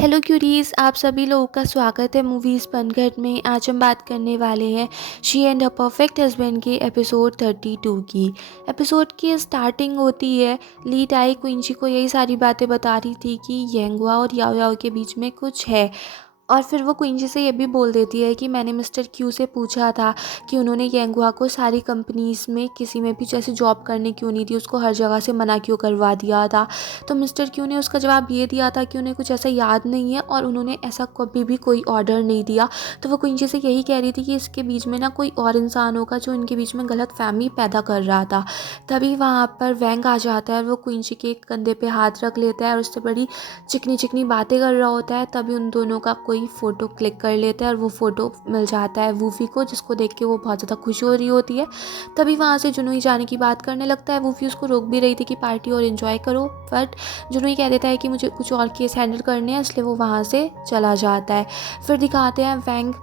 Hello curies, आप सभी लोगों का स्वागत है मूवीज़ बनघट में। आज हम बात करने वाले हैं she and her perfect husband के एपिसोड 32 की। एपिसोड की स्टार्टिंग होती है, ली टाई क्विंची को यही सारी बातें बता रही थी कि येंगुआ और याओ याओ के बीच में कुछ है। और फिर वो क्विंची से ये भी बोल देती है कि मैंने मिस्टर क्यू से पूछा था कि उन्होंने येंगुआ को सारी कंपनीज़ में किसी में भी जैसे जॉब करने क्यों नहीं दी, उसको हर जगह से मना क्यों करवा दिया था। तो मिस्टर क्यू ने उसका जवाब ये दिया था कि उन्हें कुछ ऐसा याद नहीं है और उन्होंने ऐसा कभी भी कोई ऑर्डर नहीं दिया। तो वो क्विंची से यही कह रही थी कि इसके बीच में ना कोई और इंसान होगा जो इनके बीच में गलत फहमी पैदा कर रहा था। तभी वहाँ पर वैंग आ जाता है और वो क्विंची के कंधे पे हाथ रख लेता है और उससे बड़ी चिकनी चिकनी बातें कर रहा होता है। तभी उन दोनों का कोई फ़ोटो क्लिक कर लेता है और वो फ़ोटो मिल जाता है वूफी को, जिसको देख के वो बहुत ज़्यादा खुश हो रही होती है। तभी वहाँ से जुनूई जाने की बात करने लगता है। वूफी उसको रोक भी रही थी कि पार्टी और इन्जॉय करो, बट जुनूई कह देता है कि मुझे कुछ और केस हैंडल करने हैं, इसलिए वो वहाँ से चला जाता है। फिर दिखाते हैं वैंग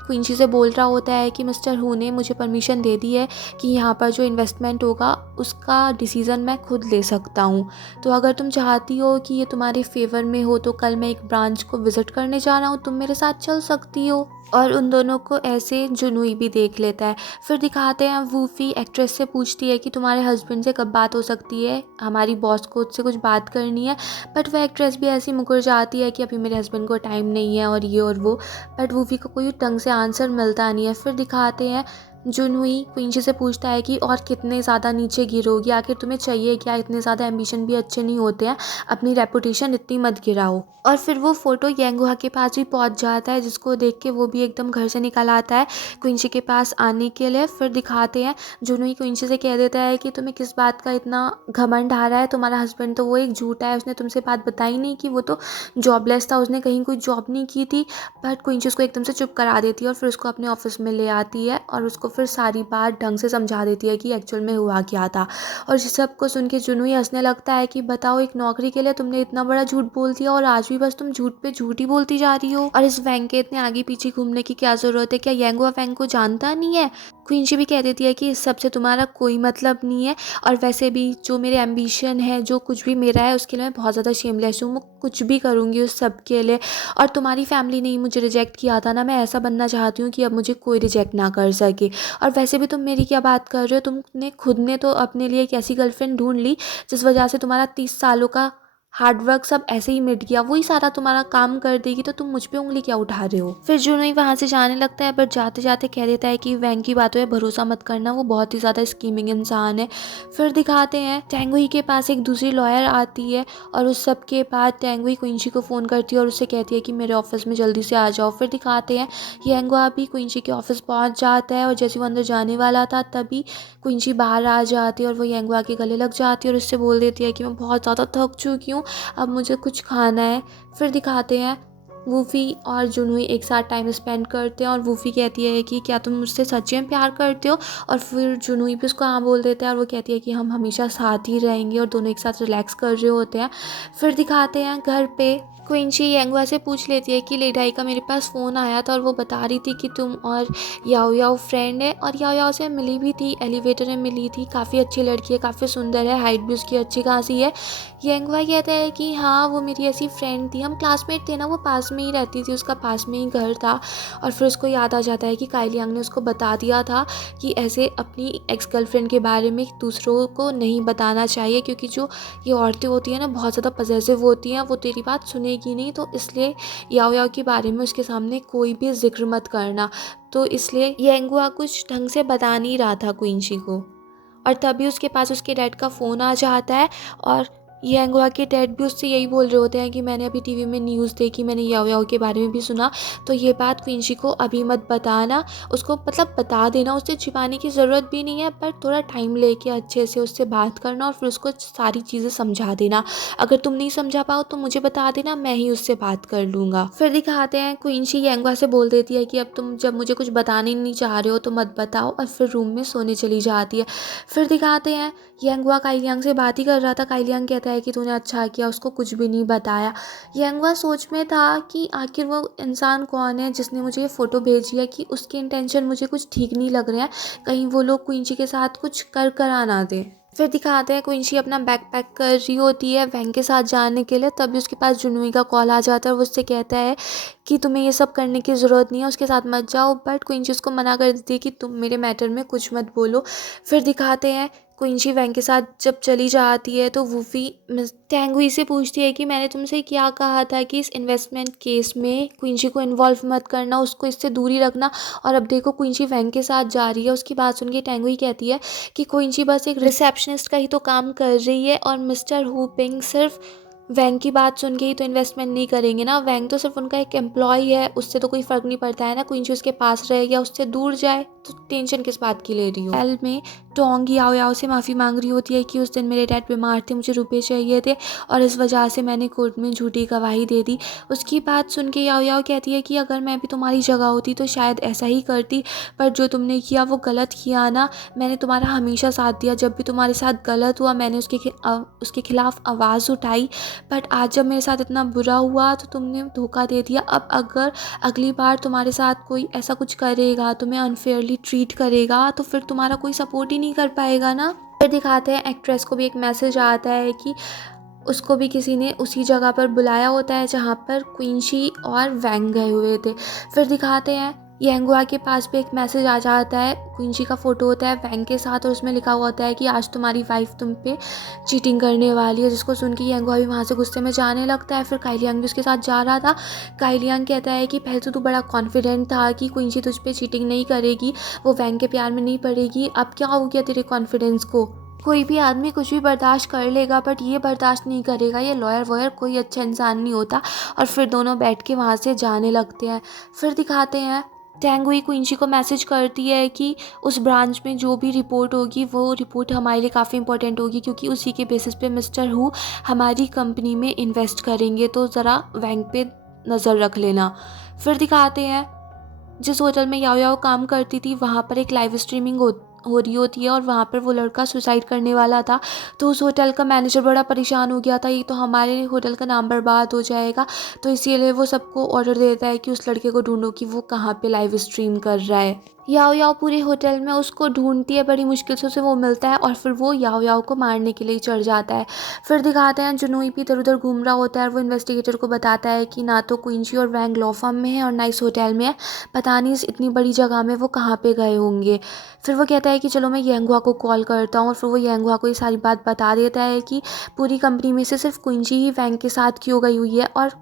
क्विंची से बोल रहा होता है कि मिस्टर हू ने मुझे परमिशन दे दी है कि यहाँ पर जो इन्वेस्टमेंट होगा उसका डिसीज़न मैं खुद ले सकता हूँ। तो अगर तुम चाहती हो कि ये तुम्हारे फेवर में हो तो कल मैं एक ब्रांच को विज़िट करने जा रहा हूँ, तुम मेरे साथ चल सकती हो। और उन दोनों को ऐसे जुनूई भी देख लेता है। फिर दिखाते हैं वूफी एक्ट्रेस से पूछती है कि तुम्हारे हस्बैंड से कब बात हो सकती है, हमारी बॉस को उससे कुछ बात करनी है। बट वह एक्ट्रेस भी ऐसी मुकर जाती है कि अभी मेरे हस्बैंड को टाइम नहीं है और ये और वो। बट वूफी को कोई ढंग से आंसर मिलता नहीं है। फिर दिखाते हैं जुनहुई क्विंची से पूछता है कि और कितने ज़्यादा नीचे गिरोगी, आखिर तुम्हें चाहिए क्या, इतने ज़्यादा एम्बिशन भी अच्छे नहीं होते हैं, अपनी रेपुटेशन इतनी मत गिराओ। और फिर वो फ़ोटो येंगुआ के पास भी पहुंच जाता है, जिसको देख के वो भी एकदम घर से निकल आता है क्विंची के पास आने के लिए। फिर दिखाते हैं जुनहुई क्विंची से कह देता है कि तुम्हें किस बात का इतना घमंड आ रहा है, तुम्हारा हस्बैंड तो वो एक झूठा है, उसने तुमसे बात बताई नहीं कि वो तो जॉबलेस था, उसने कहीं कोई जॉब नहीं की थी। बट क्विंची उसको एकदम से चुप करा देती है और फिर उसको अपने ऑफिस में ले आती है और उसको फिर सारी बात ढंग से समझा देती है कि एक्चुअल में हुआ क्या था। और इस सब को सुन के जुनूई हंसने लगता है कि बताओ, एक नौकरी के लिए तुमने इतना बड़ा झूठ बोल दिया और आज भी बस तुम झूठ पे झूठ ही बोलती जा रही हो। और इस वैंग के इतने आगे पीछे घूमने की क्या जरूरत है, क्या येंगुआ वैंग को जानता नहीं है। क्वींची भी कह देती है कि इस सब से तुम्हारा कोई मतलब नहीं है, और वैसे भी जो मेरे एम्बिशन है, जो कुछ भी मेरा है, उसके लिए मैं बहुत ज़्यादा शेमलेस हूँ, मैं कुछ भी करूँगी उस सब के लिए। और तुम्हारी फैमिली ने ही मुझे रिजेक्ट किया था ना, मैं ऐसा बनना चाहती हूँ कि अब मुझे कोई रिजेक्ट ना कर सके। और वैसे भी तुम मेरी क्या बात कर रहे हो, तुमने खुद ने तो अपने लिए एक ऐसी गर्लफ्रेंड ढूंढ ली जिस वजह से तुम्हारा 30 सालों का हार्डवर्क सब ऐसे ही मिट गया, वही सारा तुम्हारा काम कर देगी, तो तुम मुझ पे उंगली क्या उठा रहे हो। फिर जुनूई वहां से जाने लगता है, बट जाते जाते कह देता है कि वैंग की बातों पे भरोसा मत करना, वो बहुत ही ज़्यादा स्कीमिंग इंसान है। फिर दिखाते हैं टेंगुई के पास एक दूसरी लॉयर आती है और उस सब के बाद टेंगुई क्विंची को फ़ोन करती है और उससे कहती है कि मेरे ऑफिस में जल्दी से आ जाओ। फिर दिखाते हैं येंगुआ भी क्विंची के ऑफिस पहुंच जाता है और जैसे वो अंदर जाने वाला था तभी क्विंची बाहर आ जाती है और वो येंगुआ के गले लग जाती है और उससे बोल देती है कि मैं बहुत ज़्यादा थक चुकी हूँ, अब मुझे कुछ खाना है। फिर दिखाते हैं वूफी और जुनूई एक साथ टाइम स्पेंड करते हैं और वूफी कहती है कि क्या तुम मुझसे सच्ची में प्यार करते हो, और फिर जुनूई भी उसको हाँ बोल देता है और वो कहती है कि हम हमेशा साथ ही रहेंगे, और दोनों एक साथ रिलैक्स कर रहे होते हैं। फिर दिखाते हैं घर पे क्विंची येंगुआ से पूछ लेती है कि लेडाई का मेरे पास फ़ोन आया था और वो बता रही थी कि तुम और याओ याओ फ्रेंड है, और याओ याओ से मिली भी थी, एलिवेटर में मिली थी, काफ़ी अच्छी लड़की है, काफ़ी सुंदर है, हाइट भी उसकी अच्छी खासी है। येंगुआ कहता है कि हाँ, वो मेरी ऐसी फ्रेंड थी, हम क्लासमेट थे ना, वो पास में ही रहती थी, उसका पास में ही घर था। और फिर उसको याद आ जाता है कि काइलियांग ने उसको बता दिया था कि ऐसे अपनी एक्स गर्लफ्रेंड के बारे में दूसरों को नहीं बताना चाहिए, क्योंकि जो ये औरतें होती हैं ना, बहुत ज़्यादा पजेसिव होती हैं, वो तेरी बात सुनेगी नहीं, तो इसलिए याओ याओ के बारे में उसके सामने कोई भी जिक्र मत करना। तो इसलिए येंगुआ कुछ ढंग से बता नहीं रहा था क्विंची को। और तभी उसके पास उसके डैड का फ़ोन आ जाता है और येंगुआ के डैड भी उससे यही बोल रहे होते हैं कि मैंने अभी टीवी में न्यूज़ देखी, मैंने याओ याओ के बारे में भी सुना, तो ये बात क्विंची को अभी मत बताना, उसको मतलब बता देना, उससे छिपाने की ज़रूरत भी नहीं है, पर थोड़ा टाइम लेके अच्छे से उससे बात करना और फिर उसको सारी चीज़ें समझा देना। अगर तुम नहीं समझा पाओ तो मुझे बता देना, मैं ही उससे बात कर लूँगा। फिर दिखाते हैं क्विंची येंगुआ से बोल देती है कि अब तुम जब मुझे कुछ बताने नहीं चाह रहे हो तो मत बताओ, और फिर रूम में सोने चली जाती है। फिर दिखाते हैं येंगुआ काइलियांग से बात ही कर रहा था, काइलियांग कहता है कि तूने अच्छा किया, उसको कुछ भी नहीं बताया। येंगुआ सोच में था कि आखिर वो इंसान कौन है जिसने मुझे ये फ़ोटो भेजी है, कि उसके इंटेंशन मुझे कुछ ठीक नहीं लग रहे हैं, कहीं वो लोग क्विंची के साथ कुछ कर ना दे। फिर दिखाते हैं क्विंसी अपना बैग पैक कर रही होती है वैंग के साथ जाने के लिए, तभी उसके पास जुनूई का कॉल आ जाता है और वो उससे कहता है कि तुम्हें ये सब करने की ज़रूरत नहीं है, उसके साथ मत जाओ। बट क्विंसी उसको मना कर देती है कि तुम मेरे मैटर में कुछ मत बोलो। फिर दिखाते हैं क्विंसी वैंग के साथ जब चली जाती है तो वूफी टेंगुई से पूछती है कि मैंने तुमसे क्या कहा था कि इस इन्वेस्टमेंट केस में क्विंसी को इन्वॉल्व मत करना, उसको इससे दूरी रखना। और अब देखो क्विंसी वैंग के साथ जा रही है। उसकी बात सुन के टेंगुई कहती है कि क्विंसी बस एक रिसेप्शनिस्ट का ही तो काम कर रही है और मिस्टर हुपिंग सिर्फ वैंग की बात सुन के ही तो इन्वेस्टमेंट नहीं करेंगे ना। वैंग तो सिर्फ उनका एक एम्प्लॉय है, उससे तो कोई फ़र्क नहीं पड़ता है ना क्विंसी उसके पास रहे या उससे दूर जाए, तो टेंशन किस बात की ले रही हो। एल में टोंग याओ याओ से माफ़ी मांग रही होती है कि उस दिन मेरे डैड बीमार थे, मुझे रुपए चाहिए थे और इस वजह से मैंने कोर्ट में झूठी गवाही दे दी। उसकी बात सुन के याओ याओ कहती है कि अगर मैं भी तुम्हारी जगह होती तो शायद ऐसा ही करती, पर जो तुमने किया वो गलत किया ना। मैंने तुम्हारा हमेशा साथ दिया, जब भी तुम्हारे साथ गलत हुआ मैंने उसके खिलाफ आवाज़ उठाई, बट आज जब मेरे साथ इतना बुरा हुआ तो तुमने धोखा दे दिया। अब अगर अगली बार तुम्हारे साथ कोई ऐसा कुछ करेगा, तुम्हें अनफेयरली ट्रीट करेगा, तो फिर तुम्हारा कोई सपोर्ट ही नहीं कर पाएगा ना। फिर दिखाते हैं एक्ट्रेस को भी एक मैसेज आता है कि उसको भी किसी ने उसी जगह पर बुलाया होता है जहाँ पर क्विंसी और वैंग गए हुए थे। फिर दिखाते हैं यांगुआ के पास भी एक मैसेज आ जाता है, क्विंसी का फ़ोटो होता है वैंग के साथ और उसमें लिखा हुआ होता है कि आज तुम्हारी वाइफ तुम पे चीटिंग करने वाली है। जिसको सुन के यांगुआ भी वहाँ से गुस्से में जाने लगता है। फिर काइलियांग भी उसके साथ जा रहा था। काइलियांग कहता है कि पहले तो तू बड़ा कॉन्फिडेंट था कि क्विंसी तुझ पे चीटिंग नहीं करेगी, वो वैंग के प्यार में नहीं पड़ेगी, अब क्या हो गया तेरे कॉन्फिडेंस को। कोई भी आदमी कुछ भी बर्दाश्त कर लेगा बट ये बर्दाश्त नहीं करेगा, ये लॉयर वॉयर कोई अच्छा इंसान नहीं होता। और फिर दोनों बैठ के वहाँ से जाने लगते हैं। फिर दिखाते हैं टेंगुई क्विंसी को मैसेज करती है कि उस ब्रांच में जो भी रिपोर्ट होगी वो रिपोर्ट हमारे लिए काफ़ी इंपॉर्टेंट होगी, क्योंकि उसी के बेसिस पे मिस्टर हु हमारी कंपनी में इन्वेस्ट करेंगे, तो ज़रा वैंग पे नज़र रख लेना। फिर दिखाते हैं जिस होटल में याओ याओ काम करती थी वहाँ पर एक लाइव स्ट्रीमिंग हो रही होती है और वहाँ पर वो लड़का सुसाइड करने वाला था। तो उस होटल का मैनेजर बड़ा परेशान हो गया था, ये तो हमारे होटल का नाम बर्बाद हो जाएगा, तो इसीलिए वो सबको ऑर्डर देता है कि उस लड़के को ढूंढो कि वो कहाँ पे लाइव स्ट्रीम कर रहा है। याओ याओ पूरे होटल में उसको ढूंढती है, बड़ी मुश्किल से उसे वो मिलता है और फिर वो याओ याओ को मारने के लिए चढ़ जाता है। फिर दिखाते हैं जुनूई भी इधर उधर घूम रहा होता है और वो इन्वेस्टिगेटर को बताता है कि ना तो क्विंसी और वैंग लॉ फर्म में है और ना इस होटल में है, पता नहीं इस इतनी बड़ी जगह में वो कहाँ पे गए होंगे। फिर वो कहता है कि चलो मैं यांगुआ को कॉल करता हूँ और फिर वो यांगुआ को ये सारी बात बता देता है कि पूरी कंपनी में से सिर्फ क्विंसी ही वैंग के साथ क्यों गई हुई है, और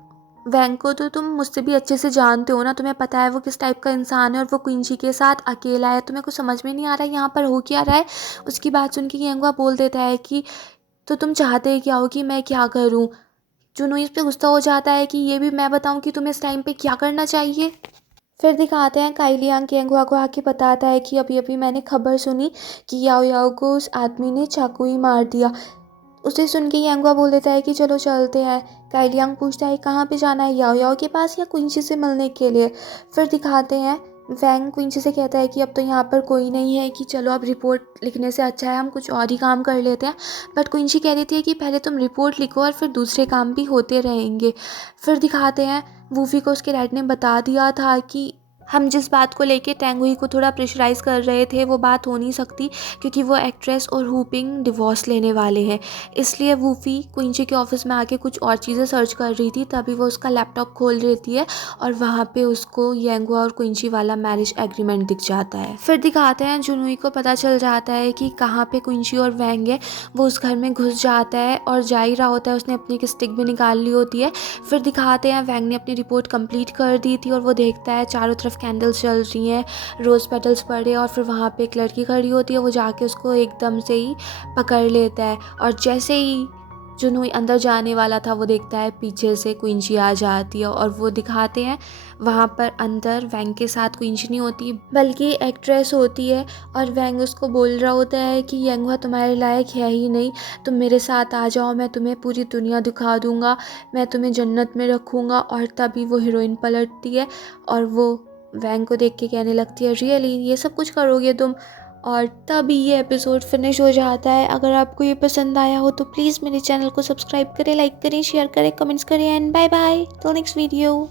वैंग को तो तुम मुझसे भी अच्छे से जानते हो ना, तुम्हें पता है वो किस टाइप का इंसान है और वो क्विंसी के साथ अकेला है, तुम्हें कुछ समझ में नहीं आ रहा है यहाँ पर हो क्या रहा है। उसकी बात सुन के यांगुआ बोल देता है कि तो तुम चाहते क्या हो कि मैं क्या करूँ। जुनूई इस पे गुस्सा हो जाता है कि ये भी मैं बताऊँ कि तुम्हें इस टाइम पे क्या करना चाहिए। फिर दिखाते हैं काइलियांग यांगुआ को आके बताता है कि अभी अभी मैंने खबर सुनी कि याओ याओ को उस आदमी ने चाकू ही मार दिया। उसे सुन के यांगुआ बोल देता है कि चलो चलते हैं। काइलियांग पूछता है कहाँ पे जाना है, याओ याओ के पास या क्विंसी से मिलने के लिए। फिर दिखाते हैं वैंग क्विंसी से कहता है कि अब तो यहाँ पर कोई नहीं है, कि चलो अब रिपोर्ट लिखने से अच्छा है हम कुछ और ही काम कर लेते हैं। बट क्विंसी कह देती है कि पहले तुम रिपोर्ट लिखो और फिर दूसरे काम भी होते रहेंगे। फिर दिखाते हैं वूफी को उसके डैड ने बता दिया था कि हम जिस बात को लेके टेंगुई को थोड़ा प्रेशराइज़ कर रहे थे वो बात हो नहीं सकती, क्योंकि वो एक्ट्रेस और हुपिंग डिवोर्स लेने वाले हैं। इसलिए वूफी क्विंसी के ऑफिस में आके कुछ और चीज़ें सर्च कर रही थी, तभी वो उसका लैपटॉप खोल देती है और वहाँ पे उसको यांगुआ और क्विंसी वाला मैरिज एग्रीमेंट दिख जाता है। फिर दिखाते हैं जुनूई को पता चल जाता है कि कहाँ पे क्विंसी और वैंग है। वो उस घर में घुस जाता है और जा ही रहा होता है, उसने अपनी एक स्टिक भी निकाल ली होती है। फिर दिखाते हैं वैंग ने अपनी रिपोर्ट कंप्लीट कर दी थी और वो देखता है चारों तरफ कैंडल्स जल रही हैं, रोज़ पेटल्स पड़े, और फिर वहाँ पे एक लड़की खड़ी होती है, वो जाके उसको एकदम से ही पकड़ लेता है। और जैसे ही जुनूई अंदर जाने वाला था वो देखता है पीछे से क्विंसी आ जाती है और वो दिखाते हैं वहाँ पर अंदर वैंग के साथ क्विंसी नहीं होती बल्कि एक्ट्रेस होती है। और वैंग उसको बोल रहा होता है कि यांगुआ तुम्हारे लायक है ही नहीं, तुम मेरे साथ आ जाओ, मैं तुम्हें पूरी दुनिया दिखा दूँगा, मैं तुम्हें जन्नत में रखूँगा। और तभी वो हीरोइन पलटती है और वो वैंग को देख के कहने लगती है रियली ये सब कुछ करोगे तुम। और तभी ये एपिसोड फिनिश हो जाता है। अगर आपको ये पसंद आया हो तो प्लीज़ मेरे चैनल को सब्सक्राइब करें, लाइक करें, शेयर करें, कमेंट्स करें and bye bye till next video.